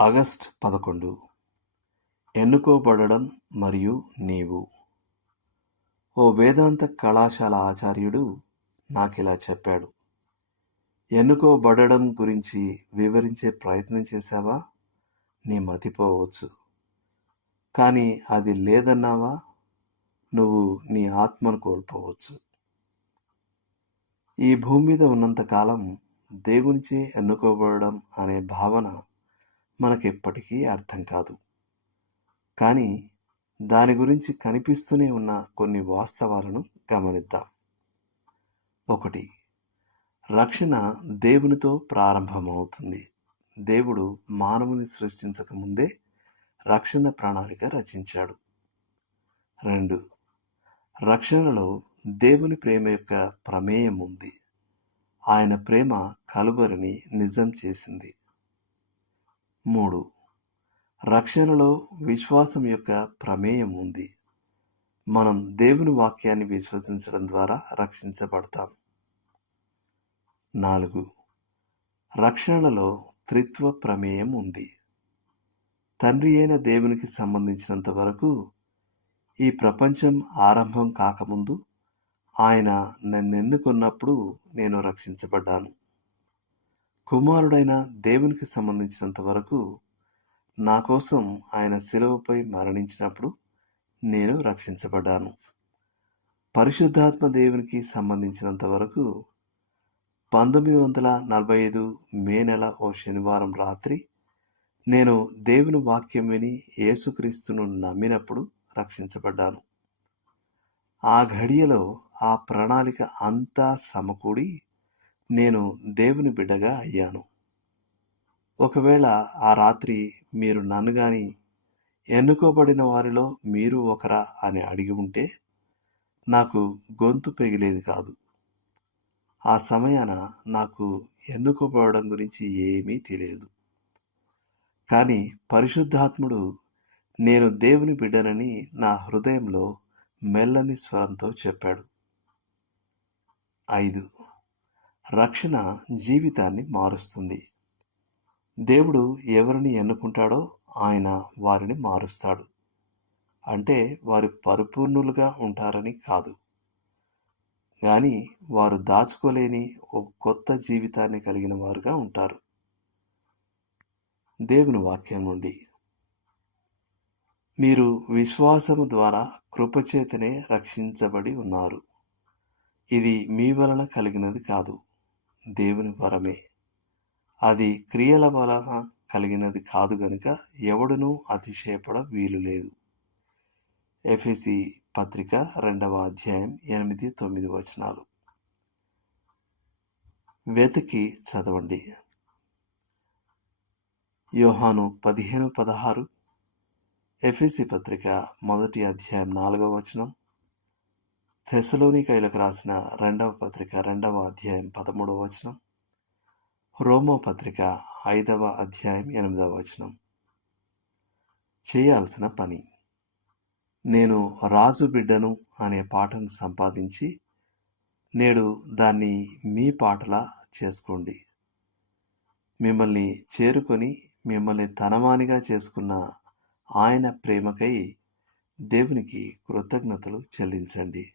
August పదకొండు. ఎన్నుకోబడడం మరియు నీవు. ఓ వేదాంత కళాశాల ఆచార్యుడు నాకిలా చెప్పాడు. ఎన్నుకోబడడం గురించి వివరించే ప్రయత్నం చేశావా? నీ మతిపోవచ్చు కానీ అది లేదన్నావా? నువ్వు నీ ఆత్మను కోల్పోవచ్చు. ఈ భూమి మీద ఉన్నంతకాలం దేవునిచే ఎన్నుకోబడడం అనే భావన మనకెప్పటికీ అర్థం కాదు. కానీ దాని గురించి కనిపిస్తూనే ఉన్న కొన్ని వాస్తవాలను గమనిద్దాం. ఒకటి రక్షణ దేవునితో ప్రారంభమవుతుంది. దేవుడు మానవుని సృష్టించక ముందే రక్షణ ప్రణాళిక రచించాడు. రెండు రక్షణలో దేవుని ప్రేమ యొక్క ప్రమేయం ఉంది. ఆయన ప్రేమ కలువరిని నిజం చేసింది. మూడు. రక్షణలో విశ్వాసం యొక్క ప్రమేయం ఉంది. మనం దేవుని వాక్యాన్ని విశ్వసించడం ద్వారా రక్షించబడతాం. నాలుగు. రక్షణలో త్రిత్వ ప్రమేయం ఉంది. తండ్రి అయిన దేవునికి సంబంధించినంత వరకు ఈ ప్రపంచం ఆరంభం కాకముందు ఆయన నన్నెన్నుకున్నప్పుడు నేను రక్షించబడ్డాను. కుమారుడైన దేవునికి సంబంధించినంత వరకు నా కోసం ఆయన శిలవపై మరణించినప్పుడు నేను రక్షించబడ్డాను. పరిశుద్ధాత్మ దేవునికి సంబంధించినంత వరకు పంతొమ్మిది వందల నలభై ఐదు మే నెల ఓ శనివారం రాత్రి నేను దేవుని వాక్యం విని యేసుక్రీస్తును నమ్మినప్పుడు రక్షించబడ్డాను. ఆ ఘడియలో ఆ ప్రణాళిక అంతా సమకూడి నేను దేవుని బిడ్డగా అయ్యాను. ఒకవేళ ఆ రాత్రి మీరు నన్ను కానీ ఎన్నుకోబడిన వారిలో మీరు ఒకరా అని అడిగి ఉంటే నాకు గొంతు పెగిలేది కాదు. ఆ సమయాన నాకు ఎన్నుకోబడడం గురించి ఏమీ తెలియదు. కానీ పరిశుద్ధాత్ముడు నేను దేవుని బిడ్డనని నా హృదయంలో మెల్లని స్వరంతో చెప్పాడు. ఐదు రక్షణ జీవితాన్ని మారుస్తుంది. దేవుడు ఎవరిని ఎన్నుకుంటాడో ఆయన వారిని మారుస్తాడు. అంటే వారు పరిపూర్ణులుగా ఉంటారని కాదు. కానీ వారు దాచుకోలేని ఒక కొత్త జీవితాన్ని కలిగిన వారుగా ఉంటారు. దేవుని వాక్యం నుండి. మీరు విశ్వాసము ద్వారా కృపచేతనే రక్షించబడి ఉన్నారు. ఇది మీ వలన కలిగినది కాదు. దేవుని వరమే. అది క్రియల వలన కలిగినది కాదు గనుక ఎవడునూ అతిశయపడ వీలు లేదు. ఎఫ్ఎసి పత్రిక రెండవ అధ్యాయం ఎనిమిది తొమ్మిది వచనాలు. వెతికి చదవండి. యోహాను పదిహేను పదహారు ఎఫ్ఎసి పత్రిక మొదటి అధ్యాయం నాలుగవ వచనం తెసలోనికైలకు రాసిన రెండవ పత్రిక రెండవ అధ్యాయం పదమూడవ వచనం. రోమో పత్రిక ఐదవ అధ్యాయం ఎనిమిదవ వచనం. చేయాల్సిన పని. నేను రాజు బిడ్డను అనే పాటను సంపాదించి నేడు దాన్ని మీ పాటలా చేసుకోండి. మిమ్మల్ని చేరుకొని మిమ్మల్ని తనమానిగా చేసుకున్న ఆయన ప్రేమకై దేవునికి కృతజ్ఞతలు చెల్లించండి.